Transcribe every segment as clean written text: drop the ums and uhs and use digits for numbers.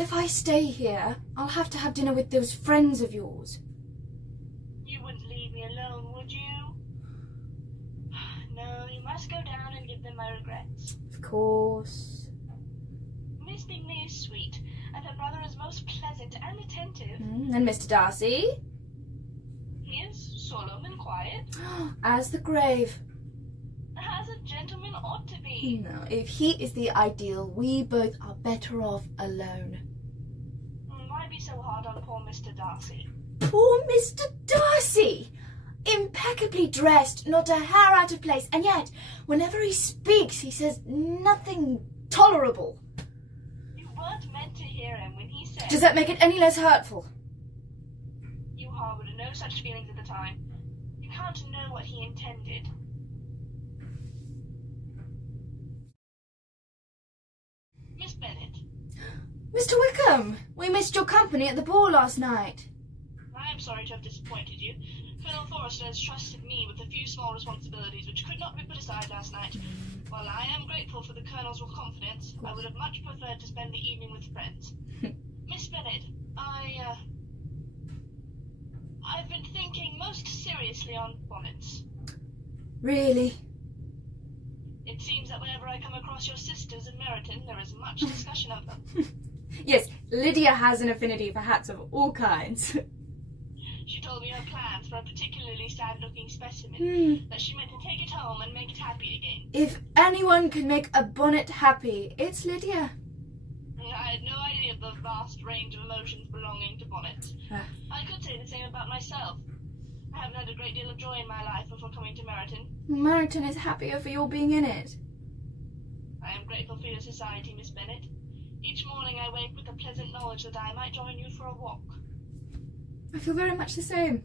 if I stay here, I'll have to have dinner with those friends of yours. You wouldn't leave me alone, would you? No, you must go down and give them my regrets. Of course. Miss Bingley is sweet, and her brother is most pleasant and attentive. And Mr. Darcy? He is solemn and quiet. As the grave. As a gentleman ought to be. No, if he is the ideal, we both are better off alone. Why be so hard on poor Mr. Darcy? Poor Mr. Darcy! Impeccably dressed, not a hair out of place, and yet, whenever he speaks, he says nothing tolerable. You weren't meant to hear him when he said... Does that make it any less hurtful? You harboured no such feelings at the time. You can't know what he intended. Miss Bennet. Mr. Wickham, we missed your company at the ball last night. I am sorry to have disappointed you. Colonel Forrester has trusted me with a few small responsibilities which could not be put aside last night. While I am grateful for the Colonel's confidence, I would have much preferred to spend the evening with friends. Miss Bennet, I've been thinking most seriously on bonnets. Really? It seems that whenever I come across your sisters in Meryton, there is much discussion of them. Yes, Lydia has an affinity for hats of all kinds. She told me her plans for a particularly sad-looking specimen, that she meant to take it home and make it happy again. If anyone can make a bonnet happy, it's Lydia. I had no idea of the vast range of emotions belonging to bonnets. I could say the same about myself. I haven't had a great deal of joy in my life before coming to Meryton. Meryton is happier for your being in it. I am grateful for your society, Miss Bennet. Each morning I wake with the pleasant knowledge that I might join you for a walk. I feel very much the same.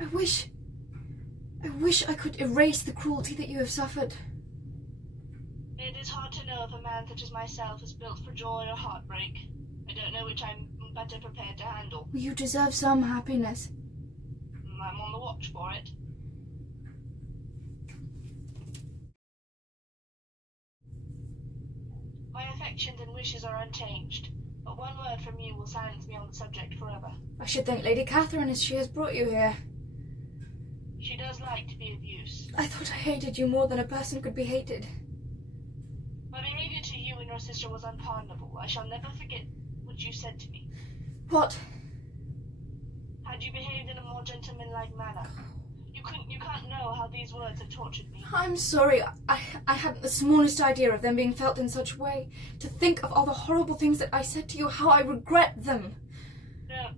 I wish I could erase the cruelty that you have suffered. It is hard to know if a man such as myself is built for joy or heartbreak. I don't know which I'm better prepared to handle. You deserve some happiness. I'm on the watch for it. My affections and wishes are unchanged, but one word from you will silence me on the subject forever. I should thank Lady Catherine as she has brought you here. She does like to be of use. I thought I hated you more than a person could be hated. My behaviour to you and your sister was unpardonable. I shall never forget what you said to me. What? Had you behaved in a more gentlemanlike manner, you can't know how these words have tortured me. I'm sorry. I hadn't the smallest idea of them being felt in such a way. To think of all the horrible things that I said to you, how I regret them. No,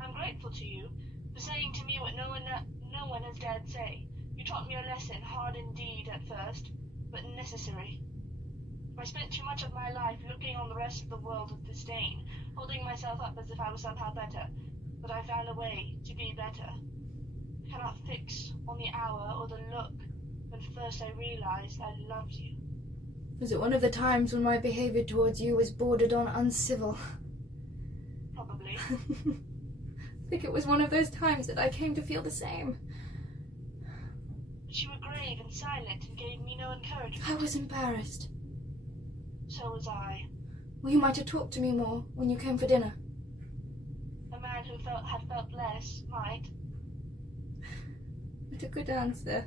I'm grateful to you for saying to me what no one has dared say. You taught me a lesson, hard indeed at first, but necessary. I spent too much of my life looking on the rest of the world with disdain, holding myself up as if I was somehow better, but I found a way to be better. I cannot fix on the hour or the look when first I realized I loved you. Was it one of the times when my behaviour towards you was bordered on uncivil? Probably. I think it was one of those times that I came to feel the same. But you were grave and silent and gave me no encouragement. I was embarrassed. So was I. Well, you might have talked to me more when you came for dinner. A man who had felt less might. What a good answer.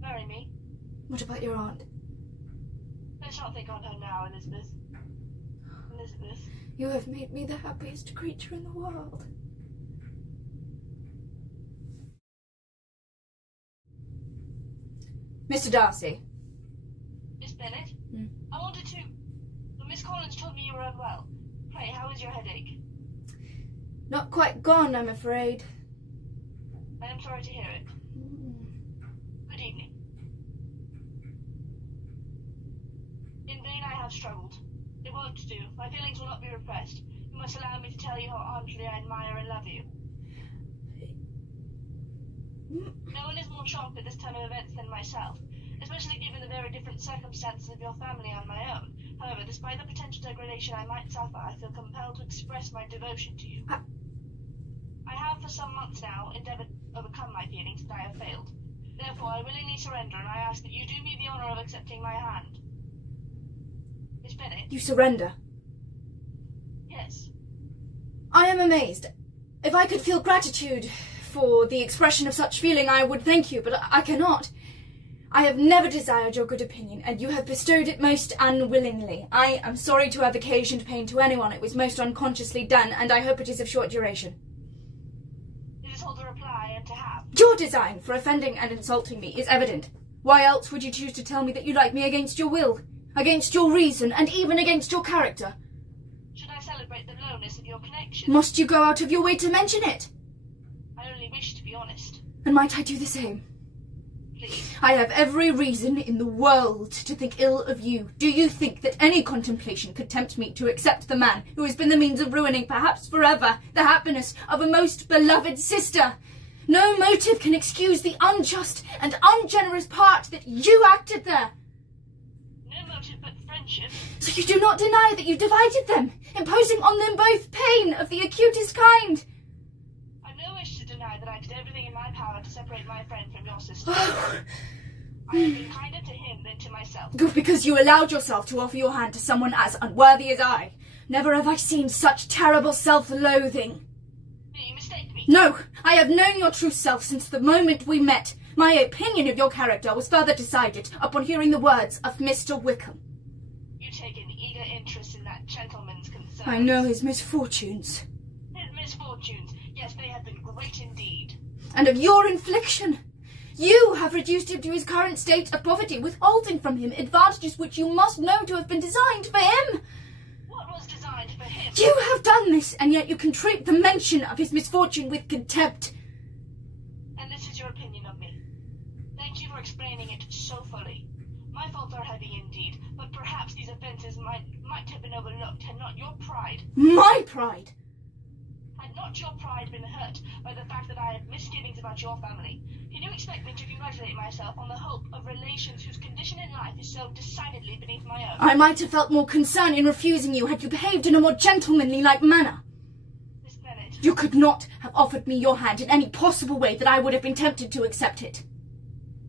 Marry me. What about your aunt? Let's not think on her now, Elizabeth. Elizabeth. You have made me the happiest creature in the world. Mr. Darcy. Miss Bennet? I wanted to... Miss Collins told me you were unwell. Pray, how is your headache? Not quite gone, I'm afraid. I am sorry to hear it. Good evening. In vain I have struggled. It won't do. My feelings will not be repressed. You must allow me to tell you how ardently I admire and love you. No one is more shocked at this turn of events than myself, especially given the very different circumstances of your family and my own. However, despite the potential degradation I might suffer, I feel compelled to express my devotion to you. I have for some months now endeavoured to overcome my feelings, but I have failed. Therefore, I willingly surrender, and I ask that you do me the honour of accepting my hand. Miss Bennet? You surrender. Yes. I am amazed. If I could feel gratitude for the expression of such feeling, I would thank you, but I cannot. I have never desired your good opinion, and you have bestowed it most unwillingly. I am sorry to have occasioned pain to anyone. It was most unconsciously done, and I hope it is of short duration. It is all the reply I am to have. Your design for offending and insulting me is evident. Why else would you choose to tell me that you like me against your will, against your reason, and even against your character? Should I celebrate the lowness of your connection? Must you go out of your way to mention it? I only wish to be honest. And might I do the same? Please. I have every reason in the world to think ill of you. Do you think that any contemplation could tempt me to accept the man who has been the means of ruining, perhaps forever, the happiness of a most beloved sister? No motive can excuse the unjust and ungenerous part that you acted there. No motive but friendship. So you do not deny that you divided them, imposing on them both pain of the acutest kind? I have no wish to deny that I did everything in my power to separate my friend from your sister. I have been kinder to him than to myself. Good, because you allowed yourself to offer your hand to someone as unworthy as I. Never have I seen such terrible self-loathing. You mistake me. No, I have known your true self since the moment we met. My opinion of your character was further decided upon hearing the words of Mr. Wickham. You take an eager interest in that gentleman's concerns. I know his misfortunes. His misfortunes. Yes, they have been great indeed. And of your infliction. You have reduced him to his current state of poverty, withholding from him advantages which you must know to have been designed for him. What was designed for him? You have done this, and yet you can treat the mention of his misfortune with contempt. And this is your opinion of me. Thank you for explaining it so fully. My faults are heavy indeed, but perhaps these offences might have been overlooked had not your pride. My pride? Had not your pride been hurt by the fact that I have misgivings about your family, can you expect me to congratulate myself on the hope of relations whose condition in life is so decidedly beneath my own? I might have felt more concern in refusing you had you behaved in a more gentlemanly-like manner. Miss Bennet. You could not have offered me your hand in any possible way that I would have been tempted to accept it.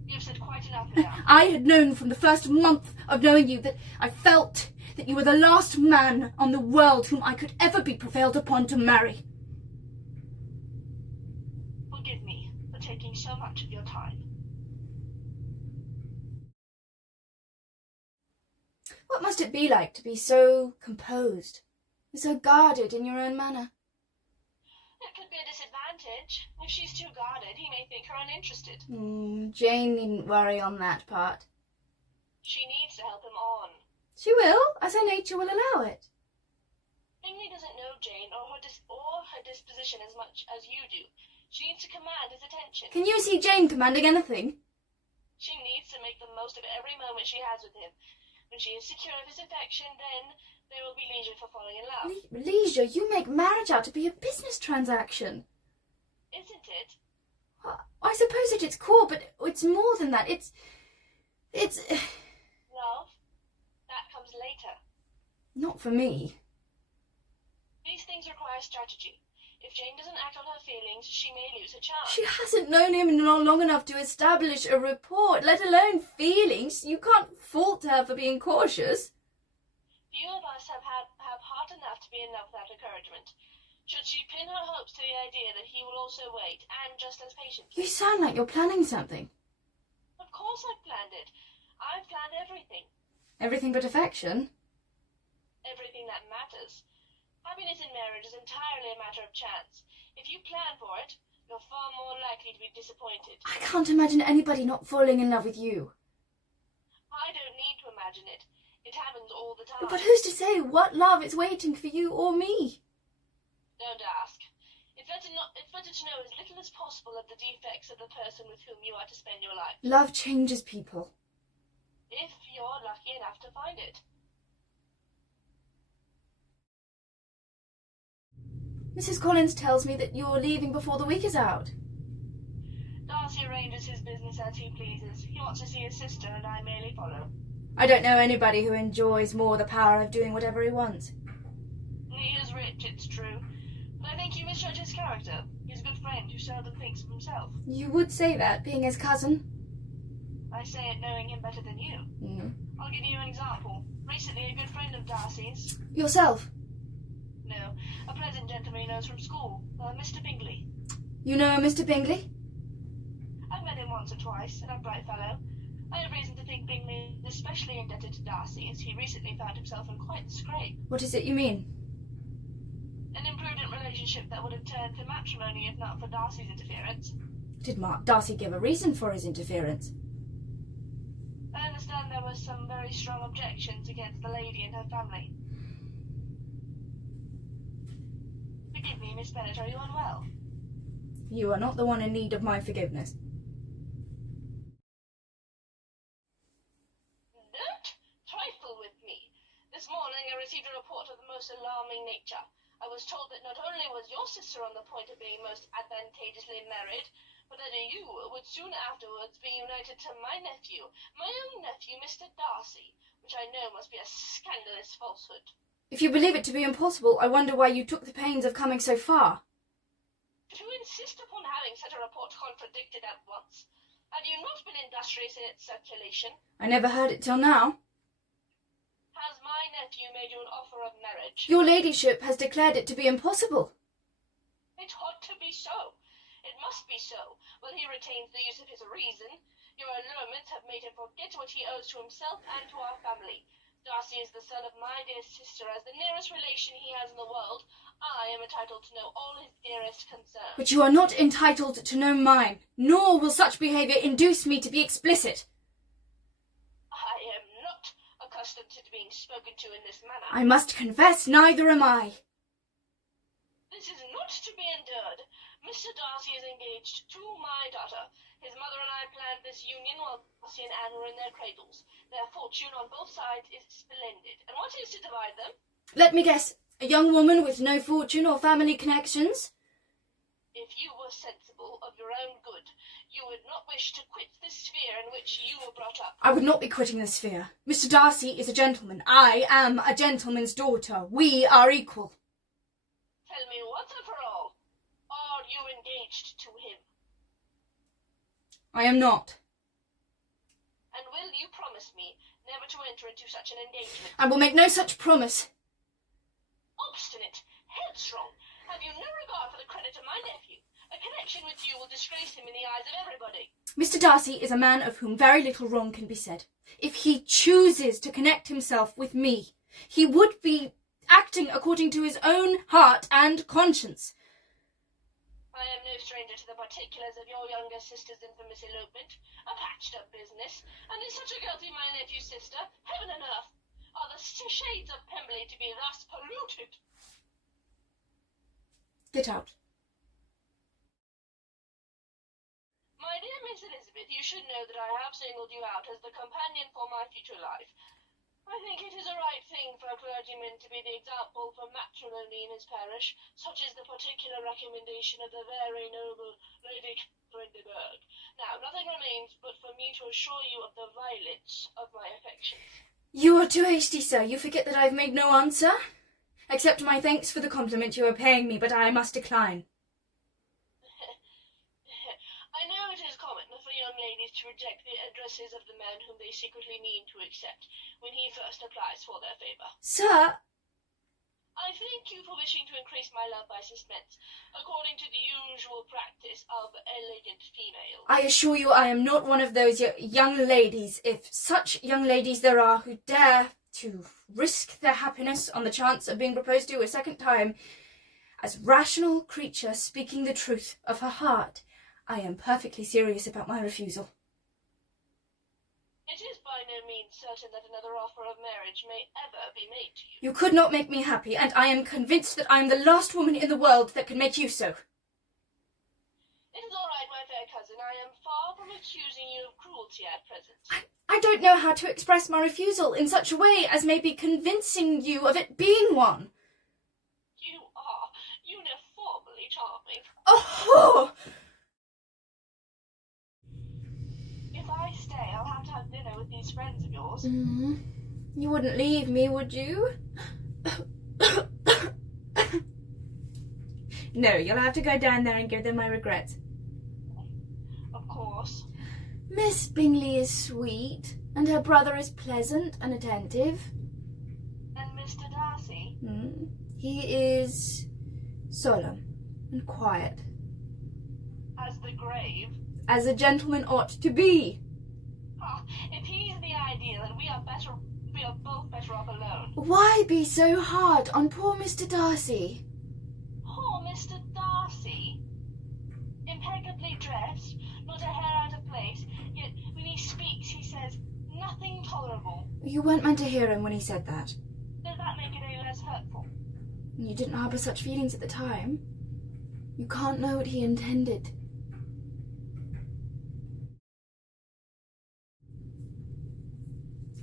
You have said quite enough now. I had known from the first month of knowing you that I felt that you were the last man on the world whom I could ever be prevailed upon to marry. Forgive me for taking so much of your time. What must it be like to be so composed, so guarded in your own manner? It could be a disadvantage. If she's too guarded, he may think her uninterested. Jane needn't worry on that part. She needs to help him on. She will, as her nature will allow it. Bingley doesn't know Jane or her disposition as much as you do. She needs to command his attention. Can you see Jane commanding anything? She needs to make the most of every moment she has with him. When she is secure of his affection, then there will be leisure for falling in love. Leisure? You make marriage out to be a business transaction. Isn't it? I suppose at its core, but it's more than that. It's... Love? That comes later. Not for me. These things require strategy. If Jane doesn't act on her feelings, she may lose her chance. She hasn't known him long enough to establish a rapport, let alone feelings. You can't fault her for being cautious. Few of us have heart enough to be in love without encouragement. Should she pin her hopes to the idea that he will also wait, and just as patiently? You sound like you're planning something. Of course I've planned it. I've planned everything. Everything but affection? Everything that matters. Happiness in marriage is entirely a matter of chance. If you plan for it, you're far more likely to be disappointed. I can't imagine anybody not falling in love with you. I don't need to imagine it. It happens all the time. But who's to say what love is waiting for you or me? Don't ask. It's better to know as little as possible of the defects of the person with whom you are to spend your life. Love changes people. If you're lucky enough to find it. Mrs. Collins tells me that you're leaving before the week is out. Darcy arranges his business as he pleases. He wants to see his sister, and I merely follow. I don't know anybody who enjoys more the power of doing whatever he wants. He is rich, it's true. But I think you misjudge his character. He's a good friend who seldom thinks of himself. You would say that, being his cousin? I say it knowing him better than you. I'll give you an example. recently a good friend of Darcy's. Yourself? No, a pleasant gentleman he knows from school, Mr. Bingley. You know Mr. Bingley? I've met him once or twice, an upright fellow. I have reason to think Bingley is especially indebted to Darcy, as he recently found himself in quite the scrape. What is it you mean? An imprudent relationship that would have turned to matrimony if not for Darcy's interference. Did Darcy give a reason for his interference? I understand there were some very strong objections against the lady and her family. Forgive me, Miss Bennet, are you unwell? You are not the one in need of my forgiveness. Don't trifle with me. This morning I received a report of the most alarming nature. I was told that not only was your sister on the point of being most advantageously married, but that you would soon afterwards be united to my nephew, my own nephew, Mr. Darcy, which I know must be a scandalous falsehood. If you believe it to be impossible, I wonder why you took the pains of coming so far. To insist upon having such a report contradicted at once. Have you not been industrious in its circulation? I never heard it till now. Has my nephew made you an offer of marriage? Your ladyship has declared it to be impossible. It ought to be so. It must be so. While he retains the use of his reason, your allurements have made him forget what he owes to himself and to our family. Darcy is the son of my dear sister. As the nearest relation he has in the world, I am entitled to know all his dearest concerns. But you are not entitled to know mine, nor will such behaviour induce me to be explicit. I am not accustomed to being spoken to in this manner. I must confess, neither am I. This is not to be endured. Mr. Darcy is engaged to my daughter. His mother and I planned this union while Darcy and Anne were in their cradles. Their fortune on both sides is splendid. And what is to divide them? Let me guess, a young woman with no fortune or family connections? If you were sensible of your own good, you would not wish to quit the sphere in which you were brought up. I would not be quitting the sphere. Mr. Darcy is a gentleman. I am a gentleman's daughter. We are equal. Tell me once and for all, are you engaged to him? I am not. And will you promise me never to enter into such an engagement? I will make no such promise. Obstinate, headstrong, have you no regard for the credit of my nephew? A connection with you will disgrace him in the eyes of everybody. Mr. Darcy is a man of whom very little wrong can be said. If he chooses to connect himself with me, he would be acting according to his own heart and conscience. I am no stranger to the particulars of your younger sister's infamous elopement, a patched-up business, and is such a guilty my nephew's sister, heaven and earth, are the shades of Pemberley to be thus polluted? Get out. My dear Miss Elizabeth, you should know that I have singled you out as the companion for my future life. I think it is a right thing for a clergyman to be the example for matrimony in his parish, such is the particular recommendation of the very noble Lady Catherine de Bourgh. Now, nothing remains but for me to assure you of the violence of my affections. You are too hasty, sir. You forget that I have made no answer. Accept my thanks for the compliment you are paying me, but I must decline. I know it is common for young ladies to reject the addresses of the man whom they secretly mean to accept when he first applies for their favour. Sir! I thank you for wishing to increase my love by suspense, according to the usual practice of elegant females. I assure you I am not one of those young ladies, if such young ladies there are who dare to risk their happiness on the chance of being proposed to a second time. As rational creature speaking the truth of her heart, I am perfectly serious about my refusal. It is by no means certain that another offer of marriage may ever be made to you. You could not make me happy, and I am convinced that I am the last woman in the world that can make you so. It is all right, my fair cousin. I am far from accusing you of cruelty at present. I don't know how to express my refusal in such a way as may be convincing you of it being one. You are uniformly charming. Oh! If I stay, I'll have to have dinner with these friends of yours. You wouldn't leave me, would you? No, you'll have to go down there and give them my regrets. Of course. Miss Bingley is sweet, and her brother is pleasant and attentive. And Mr. Darcy? He is solemn and quiet. As the grave? As a gentleman ought to be. Oh, if he's the idea, then we are both better off alone. Why be so hard on poor Mr. Darcy? Poor Mr. Darcy? Impeccably dressed, not a hair out of place, yet when he speaks he says nothing tolerable. You weren't meant to hear him when he said that. Does that make it any less hurtful? You didn't harbour such feelings at the time. You can't know what he intended.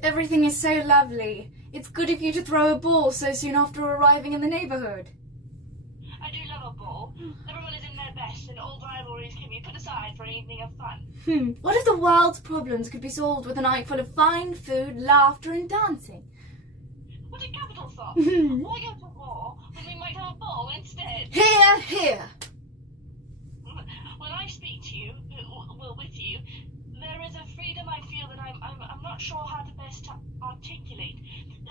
Everything is so lovely. It's good of you to throw a ball so soon after arriving in the neighbourhood. I do love a ball. Everyone is in their best and old rivalries can be put aside for an evening of fun. What if the world's problems could be solved with a night full of fine food, laughter and dancing? What a capital thought. Why go to war when we might have a ball instead? Hear, hear. When I speak to you, with you, there is a freedom I feel that I'm not sure how to best articulate,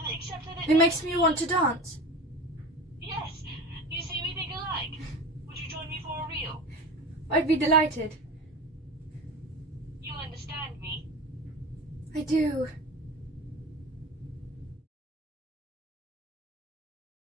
except that It makes me want to dance. Yes, you see, we think alike. Would you join me for a reel? I'd be delighted. You understand me? I do.